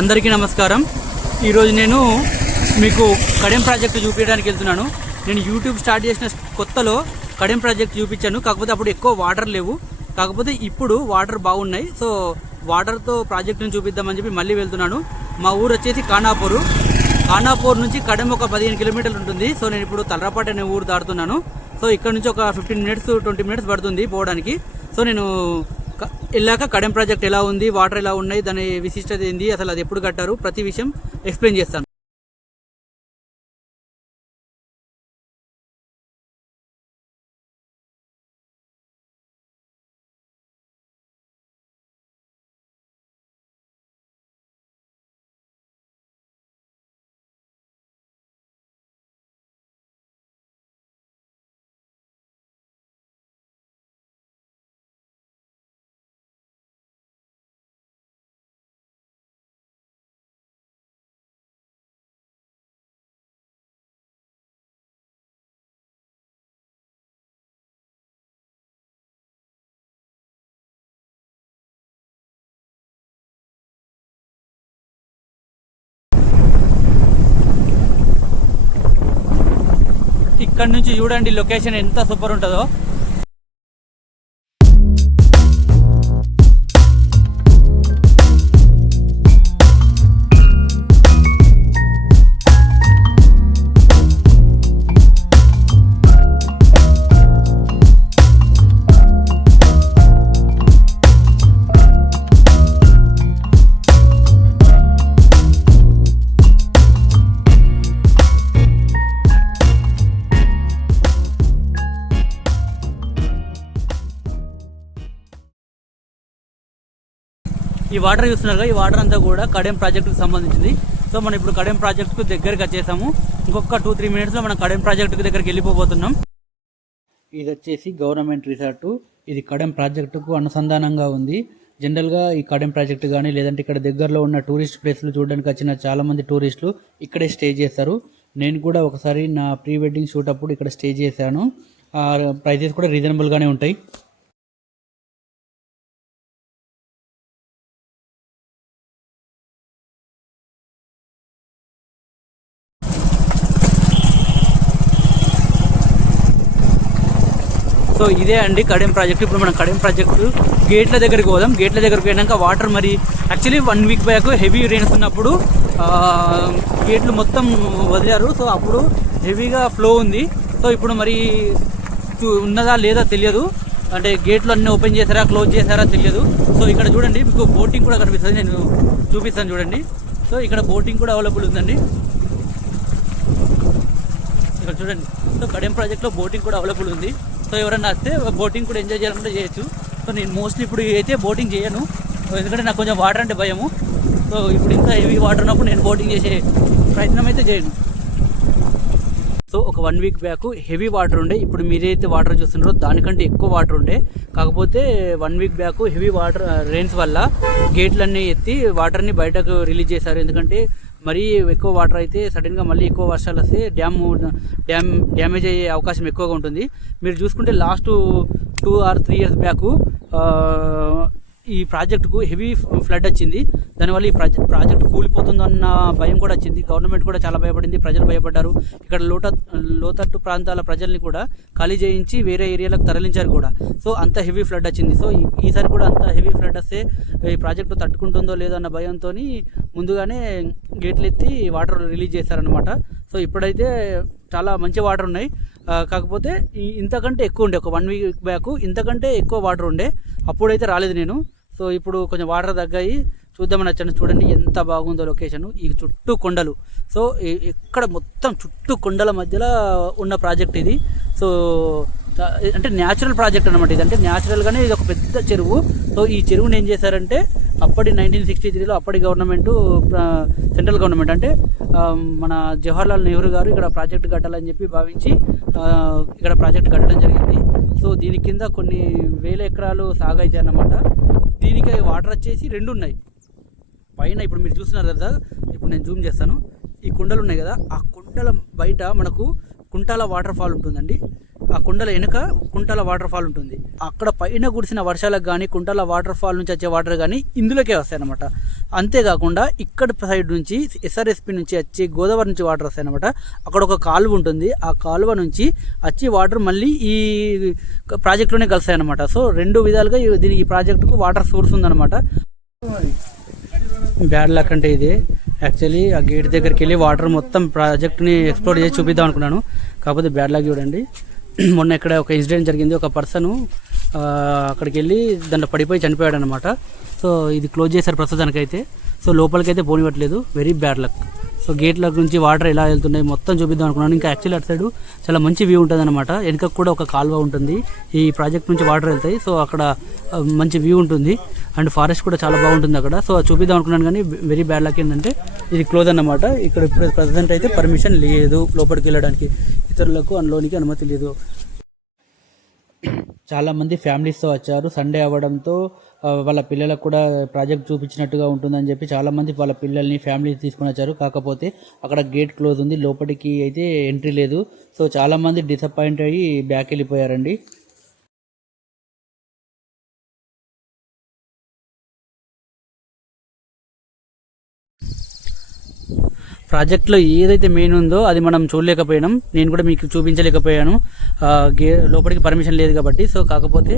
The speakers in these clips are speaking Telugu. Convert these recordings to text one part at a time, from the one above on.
అందరికీ నమస్కారం. ఈరోజు నేను మీకు కడెం ప్రాజెక్టు చూపించడానికి వెళ్తున్నాను. నేను యూట్యూబ్ స్టార్ట్ చేసిన కొత్తలో కడెం ప్రాజెక్ట్ చూపించాను. కాకపోతే అప్పుడు ఎక్కువ వాటర్ లేవు. కాకపోతే ఇప్పుడు వాటర్ బాగున్నాయి. సో వాటర్తో ప్రాజెక్టును చూపిద్దామని చెప్పి మళ్ళీ వెళ్తున్నాను. మా ఊరు వచ్చేసి ఖానాపూర్ నుంచి కడెం ఒక 15 కిలోమీటర్లు ఉంటుంది. సో నేను ఇప్పుడు తలరాపాట అనే ఊరు దాటుతున్నాను. సో ఇక్కడ నుంచి ఒక 15 మినిట్స్ 20 మినిట్స్ పడుతుంది పోవడానికి. సో నేను వెళ్ళాక కడెం ప్రాజెక్ట్ ఎలా ఉంది, వాటర్ ఎలా ఉన్నాయి, దాని విశిష్టత ఏంది, అసలు అది ఎప్పుడు కట్టారు, ప్రతి విషయం ఎక్స్ప్లెయిన్ చేస్తాను. ఇక్కడ నుంచి చూడండి లొకేషన్ ఎంత సూపర్ ఉంటుందో. ఈ వాటర్ చూస్తున్నారు, ఈ వాటర్ అంతా కూడా కడెం ప్రాజెక్టుకు సంబంధించింది. సో మనం ఇప్పుడు కడెం ప్రాజెక్టుకు దగ్గరికి వచ్చేసాము. ఇంకొక 2-3 మినిట్స్లో మనం కడెం ప్రాజెక్టుకు దగ్గరికి వెళ్ళిపోతున్నాం. ఇది వచ్చేసి గవర్నమెంట్ రిసార్టు. ఇది కడెం ప్రాజెక్టుకు అనుసంధానంగా ఉంది. జనరల్గా ఈ కడెం ప్రాజెక్టు కానీ లేదంటే ఇక్కడ దగ్గరలో ఉన్న టూరిస్ట్ ప్లేస్లు చూడడానికి వచ్చిన చాలామంది టూరిస్టులు ఇక్కడే స్టే చేస్తారు. నేను కూడా ఒకసారి నా ప్రీ వెడ్డింగ్ షూట్ అప్పుడు ఇక్కడ స్టే చేశాను. ప్రైజెస్ కూడా రీజనబుల్గానే ఉంటాయి. సో ఇదే అండి కడెం ప్రాజెక్టు. ఇప్పుడు మనం కడెం ప్రాజెక్టు గేట్ల దగ్గరికి పోదాం. గేట్ల దగ్గరికి పోయినాక వాటర్ మరి actually 1 week back heavy rains ఉన్నప్పుడు గేట్లు మొత్తం వదిలారు. సో అప్పుడు హెవీగా ఫ్లో ఉంది. సో ఇప్పుడు మరి ఉన్నదా లేదా తెలియదు. అంటే గేట్లు అన్నీ ఓపెన్ చేశారా క్లోజ్ చేశారా తెలియదు. సో ఇక్కడ చూడండి మీకు బోటింగ్ కూడా కనిపిస్తుంది. నేను చూపిస్తాను చూడండి. సో ఇక్కడ బోటింగ్ కూడా అవైలబుల్ ఉందండి. ఇక్కడ చూడండి. సో కడెం ప్రాజెక్ట్లో బోటింగ్ కూడా అవైలబుల్ ఉంది. సో ఎవరైనా వస్తే బోటింగ్ కూడా ఎంజాయ్ చేయాలంటే చేయొచ్చు. సో నేను మోస్ట్లీ ఇప్పుడు అయితే బోటింగ్ చేయను, ఎందుకంటే నాకు కొంచెం వాటర్ అంటే భయము. సో ఇప్పుడు ఇంత హెవీ వాటర్ ఉన్నప్పుడు నేను బోటింగ్ చేసే ప్రయత్నం అయితే చేయను. సో ఒక 1 వీక్ బ్యాక్ హెవీ వాటర్ ఉండే. ఇప్పుడు మీరైతే వాటర్ చూస్తున్నారో దానికంటే ఎక్కువ వాటర్ ఉండే. కాకపోతే 1 week back heavy water rains వల్ల గేట్లన్నీ ఎత్తి వాటర్ని బయటకు రిలీజ్ చేశారు. ఎందుకంటే మరీ ఎక్కువ వాటర్ అయితే సడన్గా మళ్ళీ ఎక్కువ వర్షాలు వస్తే డ్యామేజ్ అయ్యే అవకాశం ఎక్కువగా ఉంటుంది. మీరు చూసుకుంటే లాస్ట్ 2 or 3 years బ్యాక్ ఈ ప్రాజెక్టుకు హెవీ ఫ్లడ్ వచ్చింది. దానివల్ల ఈ ప్రాజెక్ట్ కూలిపోతుందన్న భయం కూడా వచ్చింది. గవర్నమెంట్ కూడా చాలా భయపడింది, ప్రజలు భయపడ్డారు. ఇక్కడ లోతట్టు ప్రాంతాల ప్రజల్ని కూడా ఖాళీ చేయించి వేరే ఏరియాలకు తరలించారు కూడా. సో అంత హెవీ ఫ్లడ్ వచ్చింది. సో ఈసారి కూడా అంత హెవీ ఫ్లడ్ వస్తే ఈ ప్రాజెక్టు తట్టుకుంటుందో లేదో అన్న భయంతో ముందుగానే గేట్లు ఎత్తి వాటర్ రిలీజ్ చేశారనమాట. సో ఇప్పుడైతే చాలా మంచి వాటర్ ఉన్నాయి. కాకపోతే ఇంతకంటే ఎక్కువ ఉండే, ఒక 1 వీక్ బ్యాక్ ఇంతకంటే ఎక్కువ వాటర్ ఉండే. అప్పుడైతే రాలేదు నేను. సో ఇప్పుడు కొంచెం వాటర్ తగ్గాయి. చూద్దామని వచ్చాను. చూడండి ఎంత బాగుందో లొకేషన్. ఈ చుట్టూ కొండలు. సో ఇక్కడ మొత్తం చుట్టూ కొండల మధ్యలో ఉన్న ప్రాజెక్ట్ ఇది. సో అంటే న్యాచురల్ ప్రాజెక్ట్ అనమాట ఇది. అంటే న్యాచురల్గానే ఇది ఒక పెద్ద చెరువు. సో ఈ చెరువుని ఏం చేశారంటే అప్పటి 1963లో అప్పటి గవర్నమెంటు, సెంట్రల్ గవర్నమెంట్ అంటే మన జవహర్లాల్ నెహ్రూ గారు ఇక్కడ ప్రాజెక్ట్ కట్టాలని చెప్పి భావించి ఇక్కడ ప్రాజెక్ట్ కట్టడం జరిగింది. సో దీని కింద కొన్ని వేల ఎకరాలు సాగైతే అన్నమాట. దీనికి వాటర్ వచ్చేసి 2 ఉన్నాయి పైన. ఇప్పుడు మీరు చూస్తున్నారు కదా, ఇప్పుడు నేను జూమ్ చేస్తాను. ఈ కుండలు ఉన్నాయి కదా, ఆ కుండల బయట మనకు కుంటాల వాటర్ ఫాల్ ఉంటుందండి. ఆ కుండల వెనుక కుంటాల వాటర్ ఫాల్ ఉంటుంది. అక్కడ పైన కురిసిన వర్షాలకు కానీ కుంటాల వాటర్ ఫాల్ నుంచి వచ్చే వాటర్ కానీ ఇందులోకే వస్తాయి అన్నమాట. అంతేకాకుండా ఇక్కడ సైడ్ నుంచి ఎస్ఆర్ఎస్పి నుంచి వచ్చి గోదావరి నుంచి వాటర్ వస్తాయి అనమాట. అక్కడ ఒక కాలువ ఉంటుంది, ఆ కాలువ నుంచి వచ్చి వాటర్ మళ్ళీ ఈ ప్రాజెక్టులోనే కలుస్తాయి అనమాట. సో 2 విధాలుగా ఈ ప్రాజెక్టుకు వాటర్ సోర్స్ ఉందన్నమాట. బ్యాడ్ లక్ అంటే ఇదే. యాక్చువల్లీ ఆ గేట్ దగ్గరికి వెళ్ళి వాటర్ మొత్తం ప్రాజెక్ట్ని ఎక్స్ప్లోర్ చేసి చూపిద్దాం అనుకున్నాను, కాకపోతే బ్యాడ్ లక్ చూడండి. మొన్న ఇక్కడ ఒక ఇన్సిడెంట్ జరిగింది, ఒక పర్సన్ అక్కడికి వెళ్ళి దాంట్లో పడిపోయి చనిపోయాడు అనమాట. సో ఇది క్లోజ్ చేశారు ప్రస్తుతానికైతే. సో లోపలికైతే పోనివ్వట్లేదు, వెరీ బ్యాడ్ లక్. సో గేట్ల నుంచి వాటర్ ఎలా వెళ్తున్నాయి మొత్తం చూపిద్దాం అనుకున్నాను. ఇంకా యాక్చువల్లీ అటు సైడ్ చాలా మంచి వ్యూ ఉంటుంది అనమాట. వెనుకకు కూడా ఒక కాలువ ఉంటుంది, ఈ ప్రాజెక్ట్ నుంచి వాటర్ వెళ్తాయి. సో అక్కడ మంచి వ్యూ ఉంటుంది అండ్ ఫారెస్ట్ కూడా చాలా బాగుంటుంది అక్కడ. సో చూపిద్దాం అనుకున్నాను కానీ వెరీ బ్యాడ్ లక్ ఏంటంటే ఇది క్లోజ్ అన్నమాట. ఇక్కడ ఇప్పుడు ప్రజెంట్ అయితే పర్మిషన్ లేదు లోపలికి వెళ్ళడానికి, ఇతరులకు అందులోనికి అనుమతి లేదు. చాలామంది ఫ్యామిలీస్తో వచ్చారు, సండే అవ్వడంతో వాళ్ళ పిల్లలకు కూడా ప్రాజెక్ట్ చూపించినట్టుగా ఉంటుందని చెప్పి చాలామంది వాళ్ళ పిల్లల్ని ఫ్యామిలీ తీసుకుని వచ్చారు. కాకపోతే అక్కడ గేట్ క్లోజ్ ఉంది, లోపలికి అయితే ఎంట్రీ లేదు. సో చాలామంది డిసప్పాయింట్ అయ్యి బ్యాక్ వెళ్ళిపోయారండి. ప్రాజెక్ట్లో ఏదైతే మెయిన్ ఉందో అది మనం చూడలేకపోయినాం, నేను కూడా మీకు చూపించలేకపోయాను, లోపలికి పర్మిషన్ లేదు కాబట్టి. సో కాకపోతే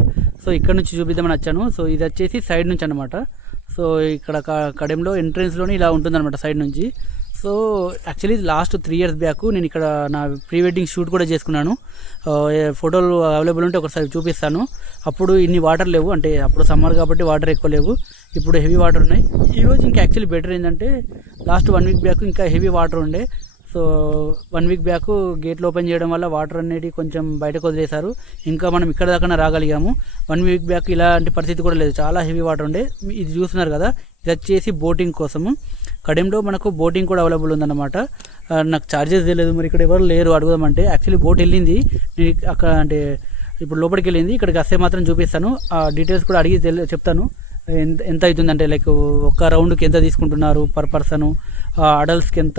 ఇక్కడ నుంచి చూపిద్దామని వచ్చాను. సో ఇది వచ్చేసి సైడ్ నుంచి అనమాట. సో ఇక్కడ కడెంలో ఎంట్రెన్స్లోనే ఇలా ఉంటుందన్నమాట సైడ్ నుంచి. So actually last 3 years back నేను ఇక్కడ నా ప్రీ వెడ్డింగ్ షూట్ కూడా చేసుకున్నాను. ఫోటోలు అవైలబుల్ ఉంటే ఒకసారి చూపిస్తాను. అప్పుడు ఇన్ని వాటర్ లేవు, అంటే అప్పుడు సమ్మర్ కాబట్టి వాటర్ ఎక్కువ లేవు, ఇప్పుడు హెవీ వాటర్ ఉన్నాయి. ఈరోజు ఇంకా యాక్చువల్లీ బెటర్ ఏంటంటే లాస్ట్ 1 week బ్యాక్ ఇంకా హెవీ వాటర్ ఉండే. సో 1 week బ్యాక్ గేట్లు ఓపెన్ చేయడం వల్ల వాటర్ అనేది కొంచెం బయటకు వదిలేశారు. ఇంకా మనం ఇక్కడ దాకా రాగలిగాము. 1 week బ్యాక్ ఇలాంటి పరిస్థితి కూడా లేదు, చాలా హెవీ వాటర్ ఉండే. ఇది చూస్తున్నారు కదా, ఇది వచ్చేసి బోటింగ్ కోసము. కడెంలో మనకు బోటింగ్ కూడా అవైలబుల్ ఉందన్నమాట. నాకు ఛార్జెస్ తెలియదు, మరి ఇక్కడ ఎవరు లేరు అడుగుదామంటే. యాక్చువల్లీ బోట్ వెళ్ళింది, నేను అక్కడ అంటే ఇప్పుడు లోపలికి వెళ్ళింది. ఇక్కడికి వస్తే మాత్రం చూపిస్తాను, ఆ డీటెయిల్స్ కూడా అడిగి చెప్తాను. ఎంత అవుతుందంటే లైక్ ఒక రౌండ్కి ఎంత తీసుకుంటున్నారు పర్ పర్సను, అడల్ట్స్కి ఎంత,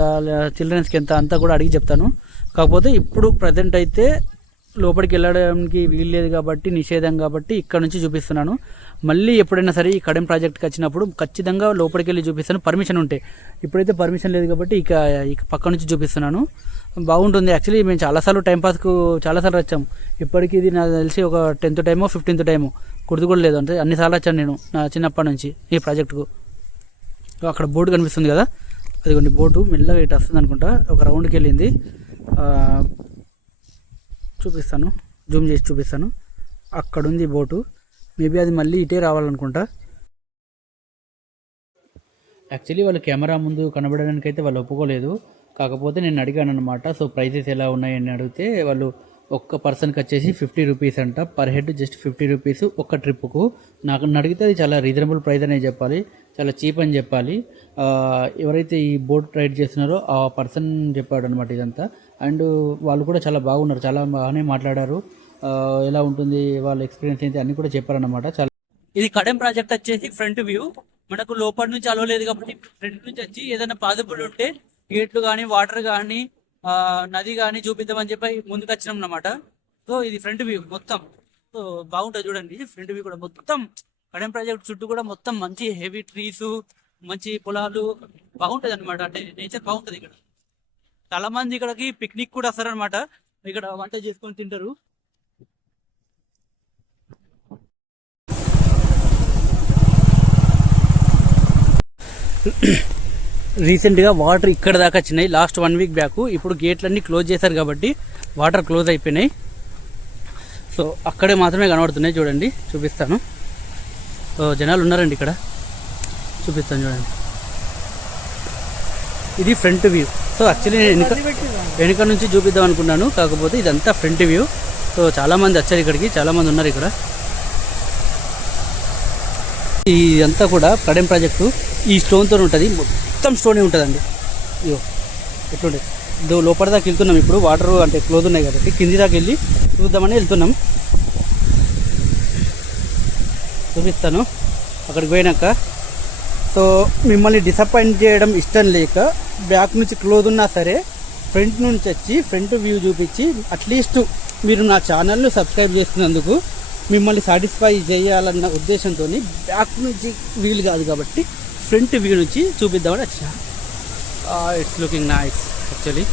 చిల్డ్రన్స్కి ఎంత, అంతా కూడా అడిగి చెప్తాను. కాకపోతే ఇప్పుడు ప్రజెంట్ అయితే లోపలికి వెళ్ళడానికి వీల్లేదు కాబట్టి, నిషేధం కాబట్టి ఇక్కడ నుంచి చూపిస్తున్నాను. మళ్ళీ ఎప్పుడైనా సరే ఈ కడెం ప్రాజెక్ట్కి వచ్చినప్పుడు ఖచ్చితంగా లోపలికి వెళ్ళి చూపిస్తాను, పర్మిషన్ ఉంటే. ఇప్పుడైతే పర్మిషన్ లేదు కాబట్టి ఇక పక్క నుంచి చూపిస్తున్నాను. బాగుంటుంది. యాక్చువల్లీ మేము చాలాసార్లు టైంపాస్కు చాలాసార్లు వచ్చాము. ఇప్పటికీ ఇది నాకు తెలిసి ఒక 10th టైమో 15th టైమో గుర్తు కూడా లేదు, అంటే అన్నిసార్లు వచ్చాను నేను నా చిన్నప్పటి నుంచి ఈ ప్రాజెక్టుకు. అక్కడ బోటు కనిపిస్తుంది కదా, అదిగోండి బోటు మెల్లగా ఇటు వస్తుంది అనుకుంటా, ఒక రౌండ్కి వెళ్ళింది. చూపిస్తాను, జూమ్ చేసి చూపిస్తాను. అక్కడ ఉంది బోటు, మేబీ అది మళ్ళీ ఇటే రావాలనుకుంటా. యాక్చువల్లీ వాళ్ళు కెమెరా ముందు కనబడడానికి అయితే వాళ్ళు ఒప్పుకోలేదు, కాకపోతే నేను అడిగాను అనమాట. సో ప్రైజెస్ ఎలా ఉన్నాయని అడిగితే వాళ్ళు ఒక్క పర్సన్కి వచ్చేసి 50 రూపీస్ అంట, పర్ హెడ్ జస్ట్ 50 రూపీస్ ఒక్క ట్రిప్కు. నాకు అడిగితే అది చాలా రీజనబుల్ ప్రైస్ అనే చెప్పాలి, చాలా చీప్ అని చెప్పాలి. ఎవరైతే ఈ బోట్ రైడ్ చేస్తున్నారో ఆ పర్సన్ చెప్పాడు అనమాట ఇదంతా. అండ్ వాళ్ళు కూడా చాలా బాగున్నారు, చాలా బాగానే మాట్లాడారు. ఎలా ఉంటుంది వాళ్ళ ఎక్స్పీరియన్స్ ఏంటి అన్ని కూడా చెప్పారనమాట. చాలా ఇది కడెం ప్రాజెక్ట్ వచ్చేసి ఫ్రంట్ వ్యూ. మనకు లోపల నుంచి అలవలేదు కాబట్టి ఫ్రంట్ నుంచి వచ్చి ఏదైనా పాసిబుల్ ఉంటే గేట్లు కానీ వాటర్ కానీ నది కానీ చూపిద్దామని చెప్పి ముందుకు వచ్చినాం అన్నమాట. సో ఇది ఫ్రంట్ వ్యూ మొత్తం. సో బాగుంటుంది చూడండి, ఫ్రంట్ వ్యూ కూడా మొత్తం కడెం ప్రాజెక్ట్ చుట్టూ కూడా మొత్తం మంచి హెవీ ట్రీస్, మంచి పొలాలు బాగుంటుంది అనమాట. అంటే నేచర్ బాగుంటుంది ఇక్కడ. చాలా మంది ఇక్కడికి పిక్నిక్ కూడా వస్తారనమాట, ఇక్కడ వంట చేసుకొని తింటారు. రీసెంట్గా వాటర్ ఇక్కడ దాకా వచ్చినాయి, లాస్ట్ 1 week బ్యాక్. ఇప్పుడు గేట్లన్నీ క్లోజ్ చేశారు కాబట్టి వాటర్ క్లోజ్ అయిపోయినాయి. సో అక్కడే మాత్రమే కనబడుతున్నాయి, చూడండి చూపిస్తాను. జనాలు ఉన్నారండి ఇక్కడ, చూపిస్తాను చూడండి. ఇది ఫ్రంట్ వ్యూ. సో యాక్చువల్లీ నేను వెనుక నుంచి చూపిద్దాం అనుకున్నాను, కాకపోతే ఇదంతా ఫ్రంట్ వ్యూ. సో చాలామంది వచ్చారు ఇక్కడికి, చాలామంది ఉన్నారు ఇక్కడ. ఇదంతా కూడా కడెం ప్రాజెక్టు ఈ స్టోన్తో ఉంటుంది, మొత్తం స్టోనే ఉంటుందండి. ఇయో ఎట్లుంటుంది లోపల దాకా వెళ్తున్నాం. ఇప్పుడు వాటర్ అంటే క్లోజ్ ఉన్నాయి కాబట్టి కింది దాకా వెళ్ళి చూద్దామని వెళ్తున్నాం. చూపిస్తాను అక్కడికి పోయినాక. సో మిమ్మల్ని డిసప్పాయింట్ చేయడం ఇష్టం లేక బ్యాక్ నుంచి క్లోజ్ ఉన్నా సరే ఫ్రంట్ నుంచి వచ్చి ఫ్రంట్ వ్యూ చూపించి అట్లీస్ట్ మీరు నా ఛానల్ను సబ్స్క్రైబ్ చేసుకున్నందుకు మిమ్మల్ని సాటిస్ఫై చేయాలన్న ఉద్దేశంతో బ్యాక్ నుంచి వీలు కాదు కాబట్టి ఫ్రంట్ వ్యూ నుంచి చూపిద్దామని వచ్చిన. It's looking nice actually.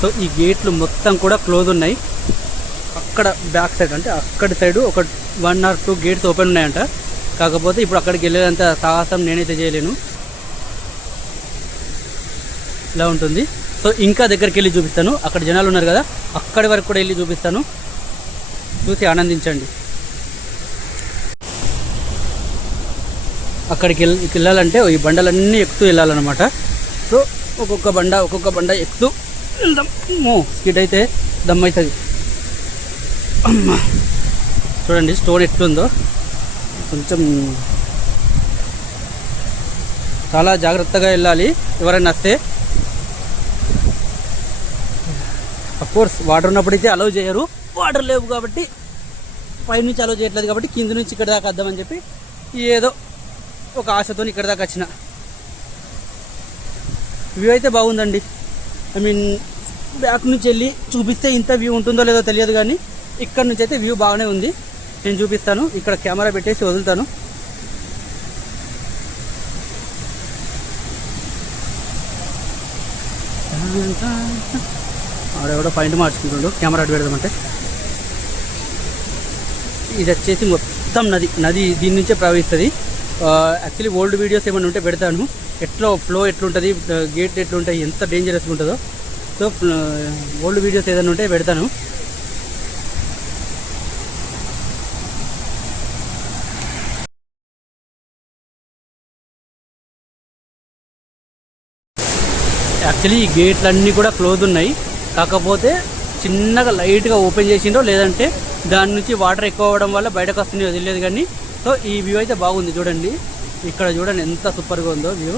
So ఈ గేట్లు మొత్తం కూడా క్లోజ్ ఉన్నాయి. అక్కడ బ్యాక్ సైడ్ అంటే అక్కడి సైడు ఒక 1 or 2 గేట్స్ ఓపెన్ ఉన్నాయంట. కాకపోతే ఇప్పుడు అక్కడికి వెళ్ళేంత సాహసం నేనైతే చేయలేను. ఇలా ఉంటుంది. సో ఇంకా దగ్గరికి వెళ్ళి చూపిస్తాను. అక్కడ జనాలు ఉన్నారు కదా, అక్కడి వరకు కూడా వెళ్ళి చూపిస్తాను. చూసి ఆనందించండి. అక్కడికి వెళ్ళాలంటే ఈ బండలన్నీ ఎక్కుతూ వెళ్ళాలన్నమాట. సో ఒక్కొక్క బండ ఎక్కుతూ వెళ్దాం. స్కిడ్ అయితే దమ్ అవుతుంది. అమ్మా చూడండి స్టోన్ ఎట్లుందో. కొంచెం చాలా జాగ్రత్తగా వెళ్ళాలి ఎవరైనా వస్తే. అఫ్కోర్స్ వాటర్ ఉన్నప్పుడైతే అలౌ చేయరు, వాటర్ లేవు కాబట్టి పైనుంచి అలౌ చేయట్లేదు కాబట్టి కింద నుంచి ఇక్కడ దాకా వద్దామని చెప్పి ఏదో ఒక ఆశతో ఇక్కడ దాకా వచ్చిన. వ్యూ అయితే బాగుందండి. ఐ మీన్ బ్యాక్ నుంచి వెళ్ళి చూపిస్తే ఇంత వ్యూ ఉంటుందో లేదో తెలియదు, కానీ ఇక్కడ నుంచి అయితే వ్యూ బాగానే ఉంది. నేను చూపిస్తాను. ఇక్కడ కెమెరా పెట్టేసి వదులుతాను. ఆడెవడో పాయింట్ మార్చుకుంటుండు కెమెరా అటు పెడదామంటే. ఇది వచ్చేసి మొత్తం నది దీని నుంచే ప్రవహిస్తుంది. యాక్చువల్లీ ఓల్డ్ వీడియోస్ ఏమైనా ఉంటే పెడతాను. ఎట్లా ఫ్లో ఎట్లుంటుంది, గేట్ ఎట్లుంటాయి, ఎంత డేంజరస్ ఉంటుందో. సో ఓల్డ్ వీడియోస్ ఏదైనా ఉంటే పెడతాను. యాక్చువల్లీ ఈ గేట్లన్నీ కూడా క్లోజ్ ఉన్నాయి. కాకపోతే చిన్నగా లైట్గా ఓపెన్ చేసిండో, లేదంటే దాని నుంచి వాటర్ ఎక్కువ అవ్వడం వల్ల బయటకు వస్తున్నాయో తెలియదు కానీ. సో ఈ వ్యూ అయితే బాగుంది. చూడండి ఇక్కడ చూడండి ఎంత సూపర్గా ఉందో వ్యూ.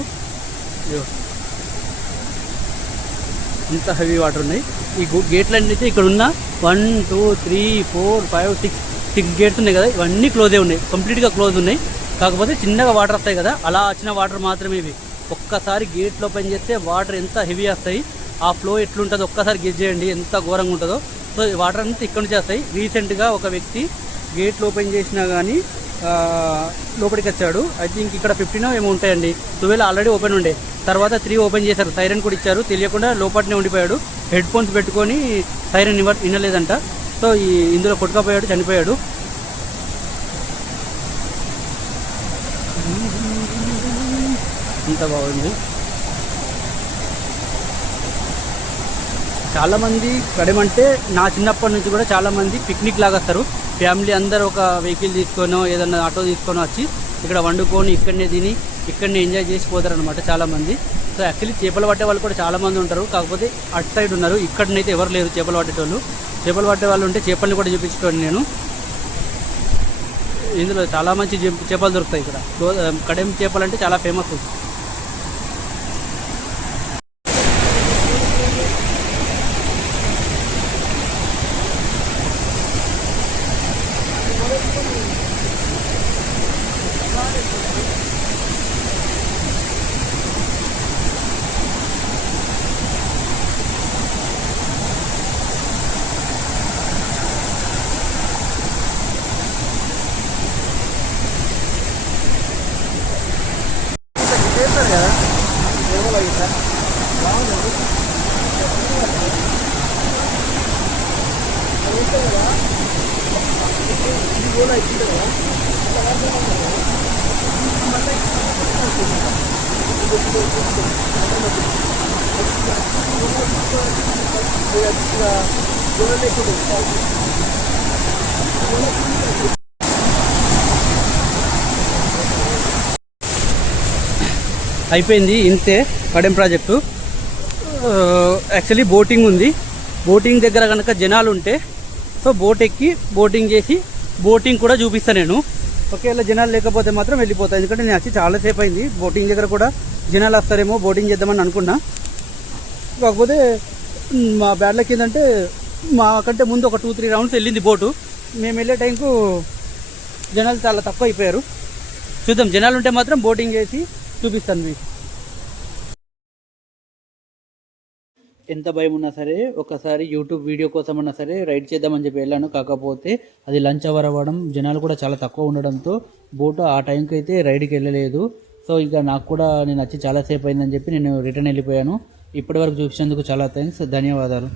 ఎంత హెవీ వాటర్ ఉన్నాయి. ఈ గేట్లన్నీ అయితే ఇక్కడ ఉన్న 1 2 3 4 5 6 గేట్స్ ఉన్నాయి కదా, ఇవన్నీ క్లోజే ఉన్నాయి, కంప్లీట్గా క్లోజ్ ఉన్నాయి. కాకపోతే చిన్నగా వాటర్ వస్తాయి కదా, అలా వచ్చిన వాటర్ మాత్రమే ఇవి. ఒక్కసారి గేట్లు ఓపెన్ చేస్తే వాటర్ ఎంత హెవీ వస్తాయి, ఆ ఫ్లో ఎట్లుంటుందో ఒక్కసారి గెస్ చేయండి ఎంత ఘోరంగా ఉంటుందో. సో ఈ వాటర్ అంతా ఇక్కడ నుంచి వస్తాయి. రీసెంట్గా ఒక వ్యక్తి గేట్లు ఓపెన్ చేసినా కానీ లోపలికి వచ్చాడు. ఐ థింక్ ఇక్కడ 15 ఏమో ఉంటాయండి. 12 ఆల్రెడీ ఓపెన్ ఉండే, తర్వాత 3 ఓపెన్ చేశారు. సైరన్ కూడా ఇచ్చారు, తెలియకుండా లోపలనే ఉండిపోయాడు. హెడ్ ఫోన్స్ పెట్టుకొని సైరన్ వినలేదంట. సో ఇందులో కొట్టుకపోయాడు, చనిపోయాడు. ఇంత బాగుంది. చాలామంది కడెం అంటే నా చిన్నప్పటి నుంచి కూడా చాలామంది పిక్నిక్ లాగా వస్తారు. ఫ్యామిలీ అందరూ ఒక వెహికల్ తీసుకొనో ఏదన్నా ఆటో తీసుకొని వచ్చి ఇక్కడ వండుకొని ఇక్కడనే తిని ఇక్కడనే ఎంజాయ్ చేసి పోతారనమాట చాలామంది. సో యాక్చువల్లీ చేపలు పట్టే వాళ్ళు కూడా చాలామంది ఉంటారు. కాకపోతే అటు సైడ్ ఉన్నారు, ఇక్కడనైతే ఎవరు లేరు చేపలు పట్టేటోళ్ళు. చేపలు పట్టే వాళ్ళు ఉంటే చేపల్ని కూడా చూపించుకోండి నేను. ఇందులో చాలా మంచి చేపలు దొరుకుతాయి ఇక్కడ. కడెం చేపలు అంటే చాలా ఫేమస్. అయిపోయింది ఇంతే కడెం ప్రాజెక్టు. యాక్చువల్లీ బోటింగ్ ఉంది. బోటింగ్ దగ్గర కనుక జనాలు ఉంటే సో బోట్ ఎక్కి బోటింగ్ చేసి బోటింగ్ కూడా చూపిస్తాను నేను. ఒకవేళ జనాలు లేకపోతే మాత్రం వెళ్ళిపోతాను, ఎందుకంటే నేను వచ్చి చాలాసేపు అయింది. బోటింగ్ దగ్గర కూడా జనాలు వస్తారేమో బోటింగ్ చేద్దామని అనుకున్నా. కాకపోతే మా బ్యాడ్ లక్ ఏంటంటే మాకంటే ముందు ఒక 2-3 రౌండ్స్ వెళ్ళింది బోటు. మేము వెళ్ళే టైంకు జనాలు చాలా తక్కువ అయిపోయారు. చూద్దాం, జనాలు ఉంటే మాత్రం బోటింగ్ చేసి చూపిస్తాను మీకు. ఎంత భయం ఉన్నా సరే ఒకసారి యూట్యూబ్ వీడియో కోసం అన్నా సరే రైడ్ చేద్దామని చెప్పి వెళ్ళాను. కాకపోతే అది లంచ్ అవర్ అవ్వడం, జనాలు కూడా చాలా తక్కువ ఉండడంతో బోటు ఆ టైంకి అయితే రైడ్కి వెళ్ళలేదు. సో ఇక నాకు కూడా నేను వచ్చి చాలాసేపు అయిందని చెప్పి నేను రిటర్న్ వెళ్ళిపోయాను. ఇప్పటివరకు చూపించినందుకు చాలా థ్యాంక్స్, ధన్యవాదాలు.